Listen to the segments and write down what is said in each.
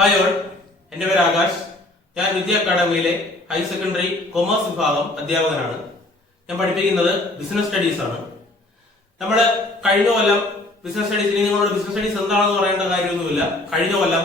Hi all, എന്റെ പേര് ആകാശ്. ഞാൻ വിദ്യ അക്കാഡമിയിലെ ഹയർ സെക്കൻഡറി കൊമേഴ്സ് വിഭാഗം അധ്യാപകനാണ്. ഞാൻ പഠിപ്പിക്കുന്നത് ബിസിനസ് സ്റ്റഡീസ് ആണ്. നമ്മൾ കഴിഞ്ഞ കൊല്ലം ബിസിനസ് സ്റ്റഡീസ്, ഇനി നിങ്ങളുടെ ബിസിനസ് സ്റ്റഡീസ് എന്താണെന്ന് പറയേണ്ട കാര്യമൊന്നുമില്ല. കഴിഞ്ഞ കൊല്ലം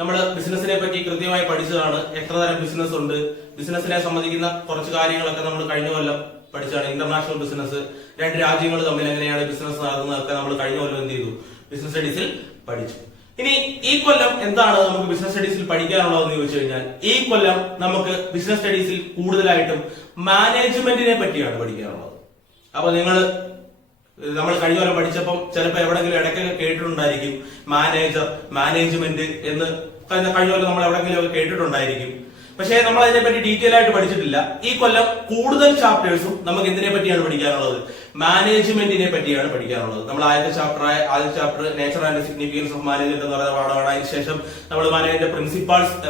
നമ്മൾ ബിസിനസിനെ പറ്റി കൃത്യമായി പഠിച്ചതാണ്. എത്ര തരം ബിസിനസ് ഉണ്ട്, ബിസിനസിനെ സംബന്ധിക്കുന്ന കുറച്ച് കാര്യങ്ങളൊക്കെ നമ്മൾ കഴിഞ്ഞ കൊല്ലം പഠിച്ചതാണ്. ഇന്റർനാഷണൽ ബിസിനസ്, രണ്ട് രാജ്യങ്ങൾ തമ്മിൽ എങ്ങനെയാണ് ബിസിനസ് നടത്തുന്നതൊക്കെ നമ്മൾ കഴിഞ്ഞ കൊല്ലം എന്ത് ചെയ്തു, ബിസിനസ് സ്റ്റഡീസിൽ പഠിച്ചു. ഇനി ഈ കൊല്ലം എന്താണ് നമുക്ക് ബിസിനസ് സ്റ്റഡീസിൽ പഠിക്കാനുള്ളതെന്ന് ചോദിച്ചു കഴിഞ്ഞാൽ, ഈ കൊല്ലം നമുക്ക് ബിസിനസ് സ്റ്റഡീസിൽ കൂടുതലായിട്ടും മാനേജ്മെന്റിനെ പറ്റിയാണ് പഠിക്കാനുള്ളത്. അപ്പൊ നമ്മൾ കഴിഞ്ഞ കൊല്ലം പഠിച്ചപ്പം ചിലപ്പോൾ എവിടെങ്കിലും ഇടയ്ക്കൊക്കെ കേട്ടിട്ടുണ്ടായിരിക്കും മാനേജർ, മാനേജ്മെന്റ് എന്ന് കഴിഞ്ഞ കൊല്ലം നമ്മൾ എവിടെങ്കിലും ഒക്കെ കേട്ടിട്ടുണ്ടായിരിക്കും. പക്ഷേ നമ്മൾ അതിനെപ്പറ്റി ഡീറ്റെയിൽ ആയിട്ട് പഠിച്ചിട്ടില്ല. ഈ കൊല്ലം കൂടുതൽ ചാപ്റ്റേഴ്സും നമുക്ക് എന്തിനെ പറ്റിയാണ് പഠിക്കാനുള്ളത്, മാനേജ്മെന്റിനെ പറ്റിയാണ് പഠിക്കാനുള്ളത്. നമ്മൾ ആദ്യത്തെ chapter nature and significance of management എന്ന് പറയുന്ന പാഠമാണ്. അതിനുശേഷം നമ്മൾ മാനേജ്മെന്റ്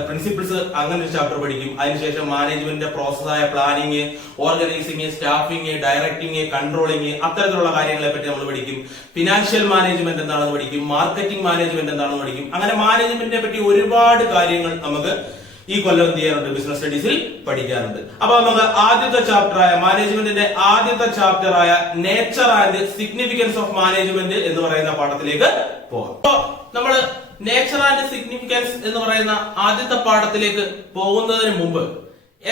പ്രിൻസിപ്പിൾസ് അങ്ങനെ ഒരു ചാപ്റ്റർ പഠിക്കും. അതിനുശേഷം മാനേജ്മെന്റിന്റെ പ്രോസസ്സായ planning, organising, staffing, directing, controlling, അത്തരത്തിലുള്ള കാര്യങ്ങളെ പറ്റി നമ്മൾ പഠിക്കും. ഫിനാൻഷ്യൽ മാനേജ്മെന്റ് എന്താണെന്ന് പഠിക്കും. മാർക്കറ്റിംഗ് മാനേജ്മെന്റ് എന്താണെന്ന് പഠിക്കും. അങ്ങനെ മാനേജ്മെന്റിനെ പറ്റി ഒരുപാട് കാര്യങ്ങൾ നമുക്ക് ഈ കൊല്ലം എന്ത് ചെയ്യാറുണ്ട്, ബിസിനസ് സ്റ്റഡീസിൽ പഠിക്കാറുണ്ട്. അപ്പൊ നമുക്ക് ആദ്യത്തെ ചാപ്റ്ററായ മാനേജ്മെന്റിന്റെ ആദ്യത്തെ ചാപ്റ്ററായ nature and significance of management എന്ന് പറയുന്ന പാഠത്തിലേക്ക് പോകാം. അപ്പൊ നമ്മൾ നേച്ചർ ആൻഡ് സിഗ്നിഫിക്കൻസ് എന്ന് പറയുന്ന ആദ്യത്തെ പാഠത്തിലേക്ക് പോകുന്നതിന് മുമ്പ്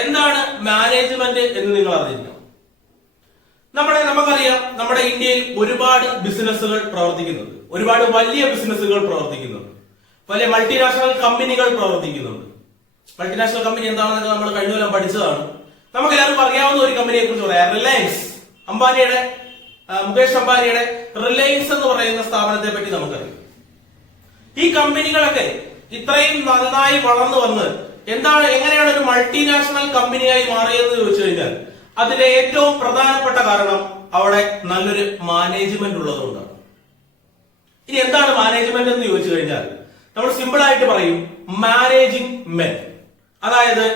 എന്താണ് മാനേജ്മെന്റ് എന്ന് നിങ്ങൾ അറിഞ്ഞിരിക്കണം. നമുക്കറിയാം, നമ്മുടെ ഇന്ത്യയിൽ ഒരുപാട് ബിസിനസ്സുകൾ പ്രവർത്തിക്കുന്നുണ്ട്. ഒരുപാട് വലിയ ബിസിനസ്സുകൾ പ്രവർത്തിക്കുന്നുണ്ട്. വലിയ മൾട്ടിനാഷണൽ കമ്പനികൾ പ്രവർത്തിക്കുന്നുണ്ട്. മൾട്ടിനാഷണൽ കമ്പനി എന്താണെന്നൊക്കെ നമ്മൾ കഴിഞ്ഞ കൊല്ലം പഠിച്ചതാണ്. നമുക്ക് എല്ലാവർക്കും അറിയാവുന്ന ഒരു കമ്പനിയെ കുറിച്ച് പറയാം. റിലയൻസ്, മുകേഷ് അംബാനിയുടെ റിലയൻസ് എന്ന് പറയുന്ന സ്ഥാപനത്തെ പറ്റി നമുക്കറിയാം. ഈ കമ്പനികളൊക്കെ ഇത്രയും നന്നായി വളർന്നു വന്ന് എങ്ങനെയാണ് ഒരു മൾട്ടിനാഷണൽ കമ്പനിയായി മാറിയതെന്ന് ചോദിച്ചു കഴിഞ്ഞാൽ, അതിലെ ഏറ്റവും പ്രധാനപ്പെട്ട കാരണം അവിടെ നല്ലൊരു മാനേജ്മെന്റ് ഉള്ളതുകൊണ്ടാണ്. ഇനി എന്താണ് മാനേജ്മെന്റ് എന്ന് ചോദിച്ചു കഴിഞ്ഞാൽ, നമ്മൾ സിമ്പിൾ ആയിട്ട് പറയും മാനേജിങ് മെൻ. അതായത്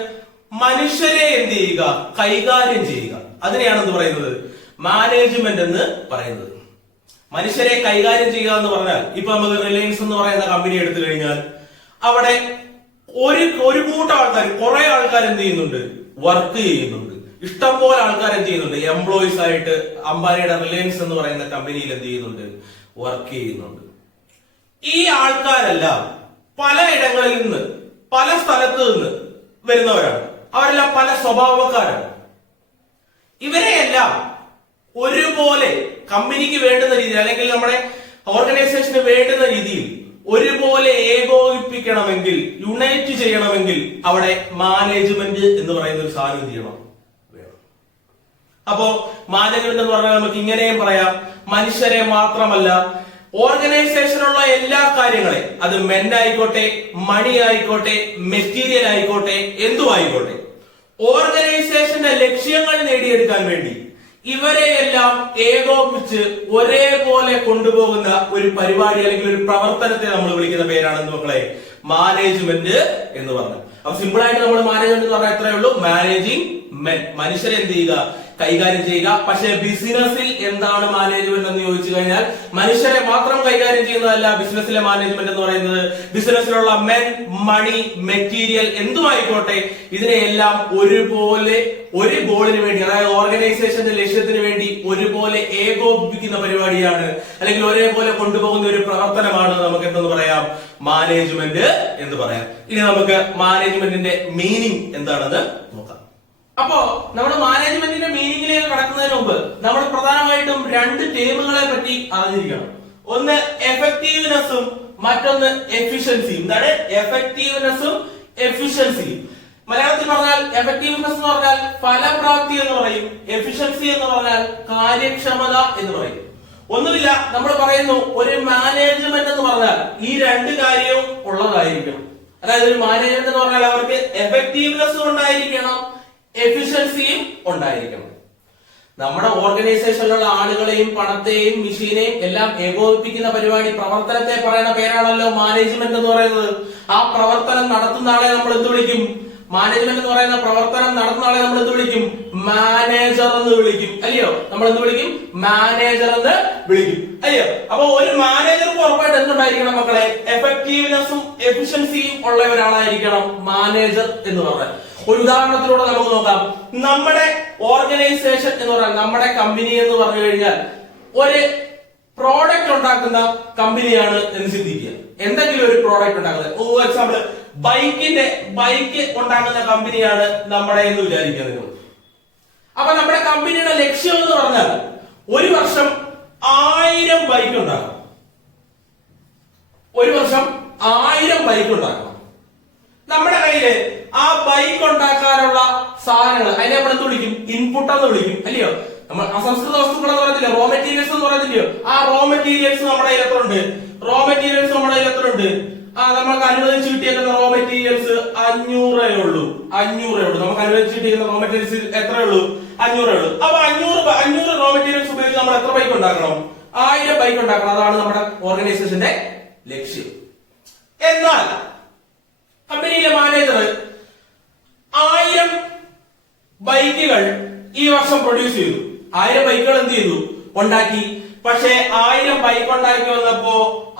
മനുഷ്യരെ എന്ത് ചെയ്യുക, കൈകാര്യം ചെയ്യുക. അതിനെയാണ് എന്ത് പറയുന്നത്, മാനേജ്മെന്റ് എന്ന് പറയുന്നത്. മനുഷ്യരെ കൈകാര്യം ചെയ്യുക എന്ന് പറഞ്ഞാൽ, ഇപ്പൊ നമുക്ക് റിലയൻസ് എന്ന് പറയുന്ന കമ്പനി എടുത്തു കഴിഞ്ഞാൽ അവിടെ ഒരു കൂട്ടം ആൾക്കാർ, കുറെ ആൾക്കാർ എന്ത് ചെയ്യുന്നുണ്ട്, വർക്ക് ചെയ്യുന്നുണ്ട്. ഇഷ്ടംപോലെ ആൾക്കാർ എന്ത് ചെയ്യുന്നുണ്ട്, എംപ്ലോയീസ് ആയിട്ട് അംബാനിയുടെ റിലയൻസ് എന്ന് പറയുന്ന കമ്പനിയിൽ എന്ത് ചെയ്യുന്നുണ്ട്, വർക്ക് ചെയ്യുന്നുണ്ട്. ഈ ആൾക്കാരെല്ലാം പല ഇടങ്ങളിൽ നിന്ന്, പല സ്ഥലത്ത് നിന്ന് വരുന്നവരാണ്. അവരെല്ലാം പല സ്വഭാവക്കാരാണ്. ഇവരെയെല്ലാം ഒരുപോലെ കമ്പനിക്ക് വേണ്ടുന്ന രീതിയിൽ, അല്ലെങ്കിൽ നമ്മുടെ ഓർഗനൈസേഷന് വേണ്ടുന്ന രീതിയിൽ ഒരുപോലെ ഏകോപിപ്പിക്കണമെങ്കിൽ, യുണൈറ്റ് ചെയ്യണമെങ്കിൽ അവിടെ മാനേജ്മെന്റ് എന്ന് പറയുന്ന ഒരു സാധനം ചെയ്യണം, വേണം. അപ്പോ മാനേജ്മെന്റ് എന്ന് പറഞ്ഞാൽ നമുക്ക് ഇങ്ങനെയും പറയാം, മനുഷ്യരെ മാത്രമല്ല, ഓർഗനൈസേഷനുള്ള എല്ലാ കാര്യങ്ങളെ, അത് മെൻ ആയിക്കോട്ടെ, മണി ആയിക്കോട്ടെ, മെറ്റീരിയൽ ആയിക്കോട്ടെ, എന്തുമായിക്കോട്ടെ, ഓർഗനൈസേഷന്റെ ലക്ഷ്യങ്ങൾ നേടിയെടുക്കാൻ വേണ്ടി ഇവരെയെല്ലാം ഏകോപിച്ച് ഒരേപോലെ കൊണ്ടുപോകുന്ന ഒരു പരിപാടി അല്ലെങ്കിൽ ഒരു പ്രവർത്തനത്തെ നമ്മൾ വിളിക്കുന്ന പേരാണെന്ന് മക്കളെ മാനേജ്മെന്റ് എന്ന് പറഞ്ഞത്. അപ്പൊ സിമ്പിൾ ആയിട്ട് നമ്മൾ മാനേജ്മെന്റ് എന്ന് പറഞ്ഞാൽ എത്രയേ ഉള്ളൂ, മാനേജിങ് മെൻ, മനുഷ്യരെ എന്ത് ചെയ്യുക, കൈകാര്യം ചെയ്യുക. പക്ഷെ ബിസിനസ്സിൽ എന്താണ് മാനേജ്മെന്റ് എന്ന് ചോദിച്ചു കഴിഞ്ഞാൽ, മനുഷ്യരെ മാത്രം കൈകാര്യം ചെയ്യുന്നതല്ല ബിസിനസ്സിലെ മാനേജ്മെന്റ് എന്ന് പറയുന്നത്. ബിസിനസ്സിലുള്ള മെൻ, മണി, മെറ്റീരിയൽ എന്തുമായിക്കോട്ടെ, ഇതിനെയെല്ലാം ഒരുപോലെ ഒരു ഗോളിന് വേണ്ടി, അതായത് ഓർഗനൈസേഷന്റെ ലക്ഷ്യത്തിന് വേണ്ടി ഒരുപോലെ ഏകോപിപ്പിക്കുന്ന പരിപാടിയാണ്, അല്ലെങ്കിൽ ഒരേപോലെ കൊണ്ടുപോകുന്ന ഒരു പ്രവർത്തനമാണ് നമുക്ക് എന്തെന്ന് പറയാം, മാനേജ്മെന്റ് എന്ന് പറയാം. ഇനി നമുക്ക് മാനേജ്മെന്റിന്റെ മീനിങ് എന്താണെന്ന് നോക്കാം. അപ്പോ നമ്മൾ മാനേജ്മെന്റിന്റെ മീനിങ്ങിലേക്ക് കടക്കുന്നതിന് മുമ്പ് നമ്മൾ പ്രധാനമായിട്ടും രണ്ട് ടേമുകളെ പറ്റി അറിഞ്ഞിരിക്കണം. ഒന്ന് എഫക്റ്റീവ്നെസ്സും മറ്റൊന്ന് എഫിഷ്യൻസിയും. എന്താണ് എഫക്റ്റീവ്നെസ്സും എഫിഷ്യൻസിയും? മലയാളത്തിൽ പറഞ്ഞാൽ എഫക്റ്റീവ്നെസ് എന്ന് പറഞ്ഞാൽ ഫലപ്രാപ്തി എന്ന് പറയും, എഫിഷ്യൻസി എന്ന് പറഞ്ഞാൽ കാര്യക്ഷമത എന്ന് പറയും. ഒന്നുമില്ല, നമ്മൾ പറയുന്നു ഒരു മാനേജ്മെന്റ് എന്ന് പറഞ്ഞാൽ ഈ രണ്ട് കാര്യവും ഉള്ളതായിരിക്കണം. അതായത് ഒരു മാനേജ്മെന്റ് എന്ന് പറഞ്ഞാൽ അവർക്ക് എഫക്റ്റീവ്നെസ്സും ഉണ്ടായിരിക്കണം, എഫിഷ്യൻസിയും ഉണ്ടായിരിക്കണം. നമ്മുടെ ഓർഗനൈസേഷനിലുള്ള ആളുകളെയും പണത്തെയും മെഷീനെയും എല്ലാം ഏകോപിപ്പിക്കുന്ന പരിപാടി, പ്രവർത്തനത്തെ പറയുന്ന പേരാണല്ലോ മാനേജ്മെന്റ് എന്ന് പറയുന്നത്. ആ പ്രവർത്തനം നടത്തുന്ന ആളെ നമ്മൾ എന്ത് വിളിക്കും, മാനേജ്മെന്റ് എന്ന് പറയുന്ന പ്രവർത്തനം നടത്തുന്ന ആളെ നമ്മൾ എന്ത് വിളിക്കും? മാനേജർ എന്ന് വിളിക്കും, അല്ലയോ? നമ്മൾ എന്ത് വിളിക്കും? മാനേജർ എന്ന് വിളിക്കും, അല്ലയോ? അപ്പൊ ഒരു മാനേജർക്ക് ഉറപ്പായിട്ട് എന്തുണ്ടായിരിക്കണം മക്കളെ? എഫക്റ്റീവ്നെസ്സും എഫിഷ്യൻസിയും ഉള്ള ഒരാളായിരിക്കണം മാനേജർ എന്ന് പറഞ്ഞാൽ. ഒരു ഉദാഹരണത്തിലൂടെ നമുക്ക് നോക്കാം. നമ്മുടെ ഓർഗനൈസേഷൻ എന്ന് പറഞ്ഞാൽ, നമ്മുടെ കമ്പനി എന്ന് പറഞ്ഞു കഴിഞ്ഞാൽ ഒരു പ്രോഡക്റ്റ് ഉണ്ടാക്കുന്ന കമ്പനിയാണ് എന്ന് ചിന്തിക്കുക. എന്തെങ്കിലും ഒരു പ്രോഡക്റ്റ് ഉണ്ടാക്കുന്നത്, എക്സാമ്പിൾ ബൈക്ക് ഉണ്ടാക്കുന്ന കമ്പനിയാണ് നമ്മുടെ എന്ന് വിചാരിക്കുന്നത്. അപ്പൊ നമ്മുടെ കമ്പനിയുടെ ലക്ഷ്യം എന്ന് പറഞ്ഞാൽ ഒരു വർഷം 1000 ബൈക്ക് ഉണ്ടാക്കണം. ഒരു വർഷം 1000 ബൈക്ക് ഉണ്ടാക്കണം. നമ്മുടെ കയ്യില് ആ ബൈക്ക് ഉണ്ടാക്കാനുള്ള സാധനങ്ങൾ, അതിനെ നമ്മൾ എന്ത് വിളിക്കും? ഇൻപുട്ട് എന്ന് വിളിക്കും, അല്ലയോ? നമ്മൾ അസംസ്കൃത വസ്തുക്കൾ എന്ന് പറയത്തില്ല, റോ മെറ്റീരിയൽസ് എന്ന് പറയത്തില്ലയോ? ആ റോ മെറ്റീരിയൽസ് നമ്മുടെ കയ്യിൽ എത്ര ഉണ്ട്? നമ്മുടെ കയ്യിൽ എത്ര ഉണ്ട്? നമുക്ക് അനുവദിച്ച് കിട്ടിയേക്കുന്ന റോ മെറ്റീരിയൽസ് 500 ഉള്ളൂ. നമുക്ക് അനുവദിച്ച് കിട്ടിയിരിക്കുന്ന റോ മെറ്റീരിയൽസ് എത്രയേ ഉള്ളൂ? 500 ഉള്ളൂ. അപ്പൊ 500 റോ മെറ്റീരിയൽസ് ഉപയോഗിച്ച് നമ്മൾ എത്ര ബൈക്ക് ഉണ്ടാക്കണം? 1000 ബൈക്ക് ഉണ്ടാക്കണം. അതാണ് നമ്മുടെ ഓർഗനൈസേഷന്റെ ലക്ഷ്യം. എന്നാൽ കമ്പനിയിലെ മാനേജർ 1000 ബൈക്കുകൾ ഈ വർഷം പ്രൊഡ്യൂസ് ചെയ്തു. 1000 ബൈക്കുകൾ എന്ത് ചെയ്തു? ഉണ്ടാക്കി. പക്ഷെ 1000 ബൈക്ക് ഉണ്ടാക്കി വന്നപ്പോ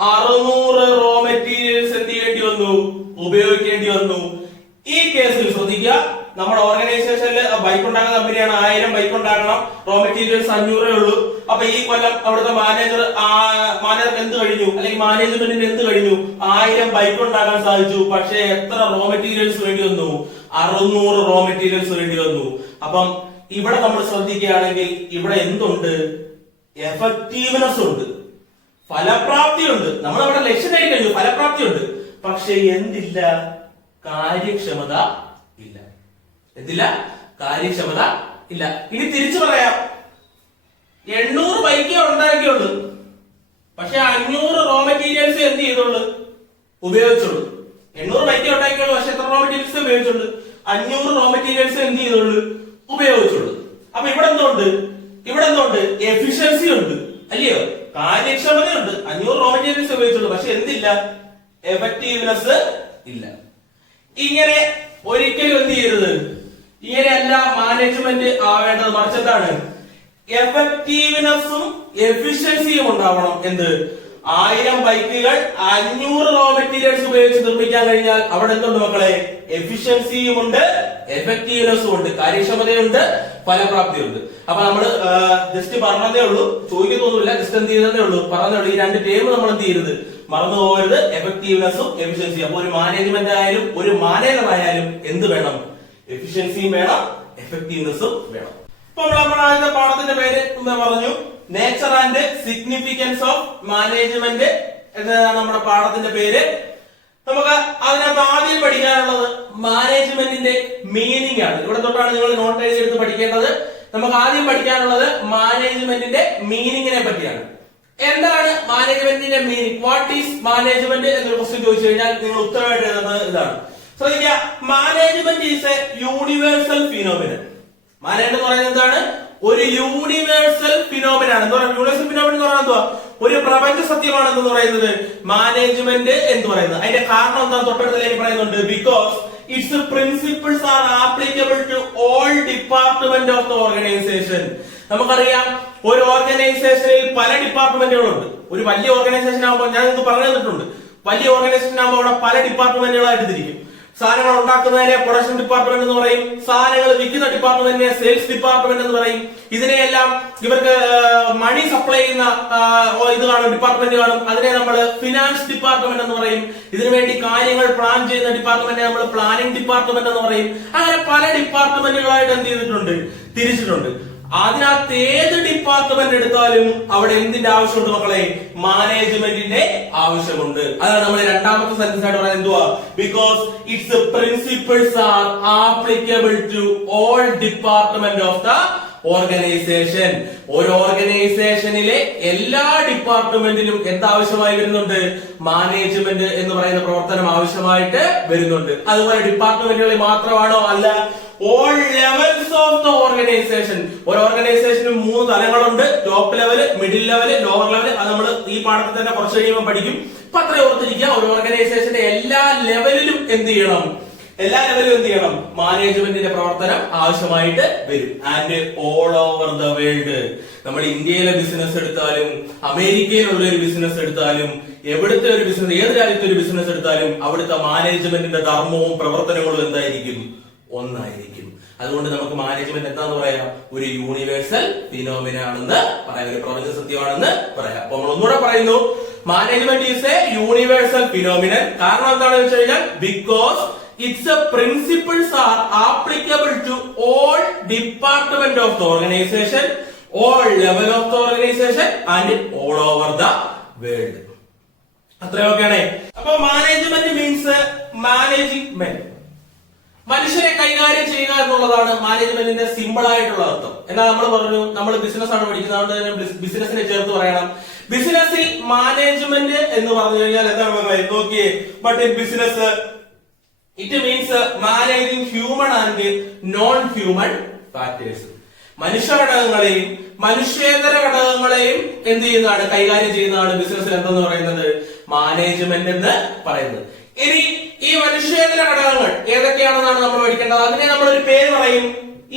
600 റോ മെറ്റീരിയൽസ് എന്ത് ചെയ്യേണ്ടി വന്നു? ഉപയോഗിക്കേണ്ടി വന്നു. ഈ കേസിൽ ശ്രദ്ധിക്കുക, നമ്മുടെ ഓർഗനൈസേഷനിൽ ബൈക്ക് ഉണ്ടാക്കുന്ന കമ്പനിയാണ്, 1000 ബൈക്ക് ഉണ്ടാക്കണം, റോ മെറ്റീരിയൽസ് 500 ഉള്ളൂ. അപ്പൊ ഈ കൊല്ലം അവിടുത്തെ മാനേജർക്ക് എന്ത് കഴിഞ്ഞു, അല്ലെങ്കിൽ മാനേജ്മെന്റിന് എന്ത് കഴിഞ്ഞു? 1000 ബൈക്ക് ഉണ്ടാക്കാൻ സാധിച്ചു. പക്ഷെ എത്ര റോ മെറ്റീരിയൽസ് വേണ്ടി വന്നു? 600 റോ മെറ്റീരിയൽസ് വേണ്ടി വന്നു. അപ്പം ഇവിടെ നമ്മൾ ശ്രദ്ധിക്കുകയാണെങ്കിൽ ഇവിടെ എന്തുണ്ട്? എഫക്റ്റീവ്നെസ് ഉണ്ട്, ഫലപ്രാപ്തി ഉണ്ട്. നമ്മൾ അവിടെ ലക്ഷ്യം നേടി കഴിഞ്ഞു, ഫലപ്രാപ്തി ഉണ്ട്. പക്ഷെ എന്തില്ല? കാര്യക്ഷമത ഇല്ല. എന്തില്ല? കാര്യക്ഷമത ഇല്ല. ഇനി തിരിച്ചു പറയാം, 800 ബൈക്കേ ഉണ്ടാക്കിയുള്ളൂ, പക്ഷെ 500 റോ മെറ്റീരിയൽസ് എന്ത് ചെയ്തോളൂ? ഉപയോഗിച്ചുള്ളൂ. 800 ബൈക്കേ ഉണ്ടാക്കിയുള്ളൂ, പക്ഷെ എത്ര റോ മെറ്റീരിയൽസ് ഉപയോഗിച്ചുള്ളൂ? 500 റോ മെറ്റീരിയൽസ് എന്ത് ചെയ്തോളൂ? ഉപയോഗിച്ചുള്ളൂ. അപ്പൊ ഇവിടെ എന്തുണ്ട്? എഫിഷ്യൻസി ഉണ്ട്, അല്ലയോ? കാര്യക്ഷമതയുണ്ട്. 500 റോ മെറ്റീരിയൽസ് ഉപയോഗിച്ചുള്ളൂ, പക്ഷെ എന്തില്ല? എഫക്റ്റീവ്നെസ് ഇല്ല. ഇങ്ങനെ ഒരിക്കലും എന്ത് ചെയ്യരുത്? ഇങ്ങനെയല്ല മാനേജ്മെന്റ് ആവേണ്ടത്. മറിച്ച് എന്താണ്? എഫക്റ്റീവ്നെസ്സും എഫിഷ്യൻസിയും ഉണ്ടാവണം. എന്ത്? 1000 ബൈക്കുകൾ 500 റോ മെറ്റീരിയൽസ് ഉപയോഗിച്ച് നിർമ്മിക്കാൻ കഴിഞ്ഞാൽ അവിടെ എന്തുണ്ട് മക്കളെ? എഫിഷ്യൻസിയും ഉണ്ട്, എഫക്റ്റീവ്നെസ്സും ഉണ്ട്, കാര്യക്ഷമതയുണ്ട്, ഫലപ്രാപ്തിയുണ്ട്. അപ്പൊ നമ്മള് ജസ്റ്റ് പറഞ്ഞതേ ഉള്ളൂ, ചോദിക്കുന്നൊന്നുമില്ല, ജസ്റ്റ് എന്ത് ചെയ്തതേ ഉള്ളൂ, പറഞ്ഞേ ഉള്ളൂ. ഈ 2 ടേം നമ്മൾ എന്ത് ചെയ്യരുത്? മറന്നു പോകരുത്, എഫക്റ്റീവ്നെസ്സും എഫിഷ്യൻസിയും. അപ്പൊ ഒരു മാനേജ്മെന്റ് ആയാലും ഒരു മാനേജർ ആയാലും എന്ത് വേണം? എഫിഷ്യൻസിയും വേണം, എഫക്റ്റീവ്നെസ്സും വേണം. ഇപ്പൊ നമ്മൾ ആദ്യത്തെ പാഠത്തിന്റെ പേര് പറഞ്ഞു, nature and significance of management എന്നതാണ് നമ്മുടെ പാഠത്തിന്റെ പേര്. നമുക്ക് അതിനകത്ത് ആദ്യം പഠിക്കാനുള്ളത് മാനേജ്മെന്റിന്റെ മീനിങ് ആണ്. ഇവിടെ തൊട്ടാണ് നിങ്ങൾ നോട്ട് എഴുതി എടുത്ത് പഠിക്കേണ്ടത്. നമുക്ക് ആദ്യം പഠിക്കാനുള്ളത് മാനേജ്മെന്റിന്റെ മീനിങ്ങിനെ പറ്റിയാണ്. എന്താണ് മാനേജ്മെന്റിന്റെ മീനിങ്? വാട്ട് ഈസ് മാനേജ്മെന്റ് എന്നൊരു ക്വസ്റ്റ്യൻ ചോദിച്ചു കഴിഞ്ഞാൽ നിങ്ങൾ ഉത്തരവായിട്ട് എഴുതുന്നത് ഇതാണ്. ശ്രദ്ധിക്കുക, management is A universal phenomenon. Management എന്ന് പറയുന്നത് എന്താണ്? ഒരു യൂണിവേഴ്സൽ ഫിനോമിനൻ ആണ്. എന്താ പറയുക? യൂണിവേഴ്സൽ ഫിനോമിനൻ എന്ന് പറയുന്നത് എന്തുവാ? ഒരു പ്രപഞ്ച സത്യമാണെന്ന് പറയുന്നത് മാനേജ്മെന്റ് എന്ന് പറയുന്നത്. അതിന്റെ കാരണം എന്താ? തൊട്ടടുത്തതിലേക്ക് പറയുന്നുണ്ട്, because it's principles are applicable to all department of the organisation. നമുക്കറിയാം, ഒരു ഓർഗനൈസേഷനിൽ പല ഡിപ്പാർട്ട്മെന്റുകളുണ്ട്. ഒരു വലിയ ഓർഗനൈസേഷൻ ആകുമ്പോൾ, ഞാൻ നിങ്ങൾക്ക് പറഞ്ഞു തന്നിട്ടുണ്ട്, വലിയ ഓർഗനൈസേഷൻ ആകുമ്പോൾ അവിടെ പല ഡിപ്പാർട്ട്മെന്റുകളായിട്ട് തിരിക്കും. സാധനങ്ങൾ ഉണ്ടാക്കുന്നതിനെ പ്രൊഡക്ഷൻ ഡിപ്പാർട്ട്മെന്റ് എന്ന് പറയും, സാധനങ്ങൾ വിൽക്കുന്ന ഡിപ്പാർട്ട്മെന്റിനെ സെയിൽസ് ഡിപ്പാർട്ട്മെന്റ് എന്ന് പറയും. ഇതിനെയെല്ലാം ഇവർക്ക് മണി സപ്ലൈ ചെയ്യുന്ന ഇത് കാണും, ഡിപ്പാർട്ട്മെന്റ് കാണും, അതിനെ നമ്മൾ ഫിനാൻസ് ഡിപ്പാർട്ട്മെന്റ് എന്ന് പറയും. ഇതിനുവേണ്ടി കാര്യങ്ങൾ പ്ലാൻ ചെയ്യുന്ന ഡിപ്പാർട്ട്മെന്റിനെ നമ്മൾ പ്ലാനിംഗ് ഡിപ്പാർട്ട്മെന്റ് എന്ന് പറയും. അങ്ങനെ പല ഡിപ്പാർട്ട്മെന്റുകളായിട്ട് എന്ത് ചെയ്തിട്ടുണ്ട്? തിരിച്ചിട്ടുണ്ട്. അതിനകത്ത് ഏത് ഡിപ്പാർട്ട്മെന്റ് എടുത്താലും അവിടെ എന്തിന്റെ ആവശ്യമുണ്ട് മക്കളെ? മാനേജ്മെന്റിന്റെ ആവശ്യമുണ്ട്. അതാണ് നമ്മൾ രണ്ടാമത്തെ സെന്റൻസ് ആയിട്ട് പറയുന്നത്. എന്തുവാ? Because it's principles are applicable to all department of the organisation. ഒരു ഓർഗനൈസേഷനിലെ എല്ലാ ഡിപ്പാർട്ട്മെന്റിലും എന്താവശ്യമായി വരുന്നുണ്ട്? മാനേജ്മെന്റ് എന്ന് പറയുന്ന പ്രവർത്തനം ആവശ്യമായിട്ട് വരുന്നുണ്ട്. അതുപോലെ ഡിപ്പാർട്ട്മെന്റുകളിൽ മാത്രമാണോ? അല്ല, all levels of the organisation. ഒരു ഓർഗനൈസേഷന് 3 തലങ്ങളുണ്ട്, top level, middle level, lower level. അത് നമ്മൾ ഈ പാഠത്തിൽ തന്നെ കുറച്ച് കഴിയുമ്പോൾ പഠിക്കും. അപ്പൊ അത്ര ഓർത്തിരിക്കുക, ഒരു ഓർഗനൈസേഷന്റെ എല്ലാ ലെവലിലും എന്ത് ചെയ്യണം? എല്ലാ ലെവലും എന്ത് ചെയ്യണം? മാനേജ്മെന്റിന്റെ പ്രവർത്തനം ആവശ്യമായിട്ട് വരും. And all over the world, നമ്മൾ ഇന്ത്യയിലെ ബിസിനസ് എടുത്താലും അമേരിക്കയിലുള്ള ഒരു ബിസിനസ് എടുത്താലും എവിടുത്തെ ഒരു ബിസിനസ്, ഏത് രാജ്യത്തെ ഒരു ബിസിനസ് എടുത്താലും അവിടുത്തെ മാനേജ്മെന്റിന്റെ ധർമ്മവും പ്രവർത്തനങ്ങളും എന്തായിരിക്കും? ഒന്നായിരിക്കും. അതുകൊണ്ട് നമുക്ക് മാനേജ്മെന്റ് എന്താന്ന് പറയാം? ഒരു യൂണിവേഴ്സൽ ഫിനോമിന ആണെന്ന് പറയാം, ഒരു പ്രപഞ്ച സത്യമാണെന്ന് പറയാം. അപ്പൊ നമ്മൾ ഒന്നുകൂടെ പറയുന്നു, management is A universal phenomenon. കാരണം എന്താണെന്ന് വെച്ച് കഴിഞ്ഞാൽ because its principles are applicable to all department of the organization, all level of the organization and all over the world. അത്രയൊക്കെയാണ്. അപ്പൊ മാനേജ്മെന്റ് മീൻസ് മാനേജിംഗ് മെൻ, മനുഷ്യരെ കൈകാര്യം ചെയ്യുക എന്നുള്ളതാണ് മാനേജ്മെന്റിന്റെ സിമ്പിൾ ആയിട്ടുള്ള അർത്ഥം. എന്നാൽ നമ്മൾ പറഞ്ഞു നമ്മൾ ബിസിനസ് ആണ് പഠിക്കുന്നത്, അതുകൊണ്ട് തന്നെ ബിസിനസിനെ ചേർത്ത് പറയണം. ബിസിനസ്സിൽ മാനേജ്മെന്റ് എന്ന് പറഞ്ഞു കഴിഞ്ഞാൽ എന്താണ് നോക്കിയേ? But in business it means managing human and non-human factors. മനുഷ്യ ഘടകങ്ങളെയും മനുഷ്യേതര ഘടകങ്ങളെയും എന്ത് ചെയ്യുന്നതാണ്? കൈകാര്യം ചെയ്യുന്നതാണ് ബിസിനസ്സിൽ എന്തെന്ന് പറയുന്നത്? മാനേജ്മെന്റ് എന്ന് പറയുന്നത്. ഇനി ഈ മനുഷ്യേതര ഘടകങ്ങൾ ഏതൊക്കെയാണെന്നാണ് നമ്മൾ പഠിക്കേണ്ടത്. അതിനെ നമ്മളൊരു പേര് പറയും.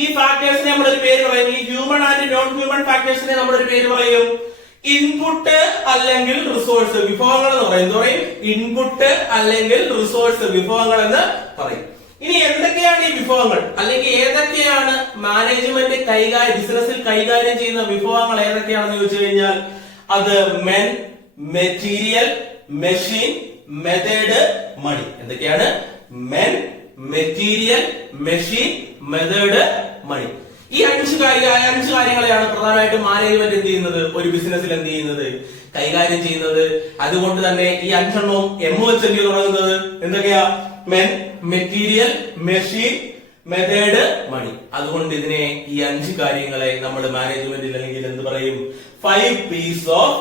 ഈ ഫാക്ടേഴ്സിനെ നമ്മളൊരു പേര് പറയും. ഈ ഹ്യൂമൻ ആൻഡ് നോൺ ഹ്യൂമൻ ഫാക്ടേഴ്സിനെ നമ്മളൊരു പേര് പറയും. ഇൻപുട്ട് അല്ലെങ്കിൽ റിസോഴ്സ്, വിഭവങ്ങൾ എന്ന് പറയും. ഇൻപുട്ട് അല്ലെങ്കിൽ റിസോഴ്സ്, വിഭവങ്ങൾ എന്ന് പറയും. ഇനി എന്തൊക്കെയാണ് ഈ വിഭവങ്ങൾ, അല്ലെങ്കിൽ ഏതൊക്കെയാണ് മാനേജ്മെന്റ് ബിസിനസ്സിൽ കൈകാര്യം ചെയ്യുന്ന വിഭവങ്ങൾ ഏതൊക്കെയാണെന്ന് ചോദിച്ചു കഴിഞ്ഞാൽ അത് മെൻ, മെറ്റീരിയൽ, മെഷീൻ, മെത്തേഡ്, മണി. എന്തൊക്കെയാണ്? മെൻ, മെറ്റീരിയൽ, മെഷീൻ, മെത്തേഡ്, മണി. ഈ അഞ്ച് കാര്യങ്ങളെയാണ് പ്രധാനമായിട്ടും മാനേജ്മെന്റ് എന്ത് ചെയ്യുന്നത്? ഒരു ബിസിനസ്സിൽ എന്ത് ചെയ്യുന്നത്? കൈകാര്യം ചെയ്യുന്നത്. അതുകൊണ്ട് തന്നെ ഈ അഞ്ചെണ്ണവും എം വെച്ച് തുടങ്ങുന്നത് എന്തൊക്കെയാ? മെൻ, മെറ്റീരിയൽ, മെഷീൻ, മെത്തേഡ്, മണി. അതുകൊണ്ട് ഇതിനെ ഈ അഞ്ച് കാര്യങ്ങളെ നമ്മൾ മാനേജ്മെന്റിൽ അല്ലെങ്കിൽ എന്ത് പറയും? 5 M's of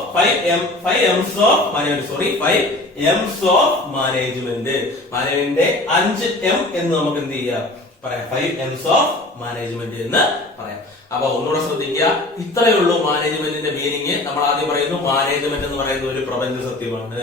മാനേജ്മെന്റ്. മാനേജ്മെന്റിന്റെ 5 M എന്ന് നമുക്ക് എന്ത് ചെയ്യാം? പറയാം. 5 M's of മാനേജ്മെന്റ് എന്ന് പറയാം. അപ്പൊ ഒന്നുകൂടെ ശ്രദ്ധിക്കുക, ഇത്രയേ ഉള്ളൂ മാനേജ്മെന്റിന്റെ മീനിങ്. നമ്മൾ ആദ്യം പറയുന്നു മാനേജ്മെന്റ് എന്ന് പറയുന്നത് ഒരു പ്രപഞ്ച സത്യമാണ്.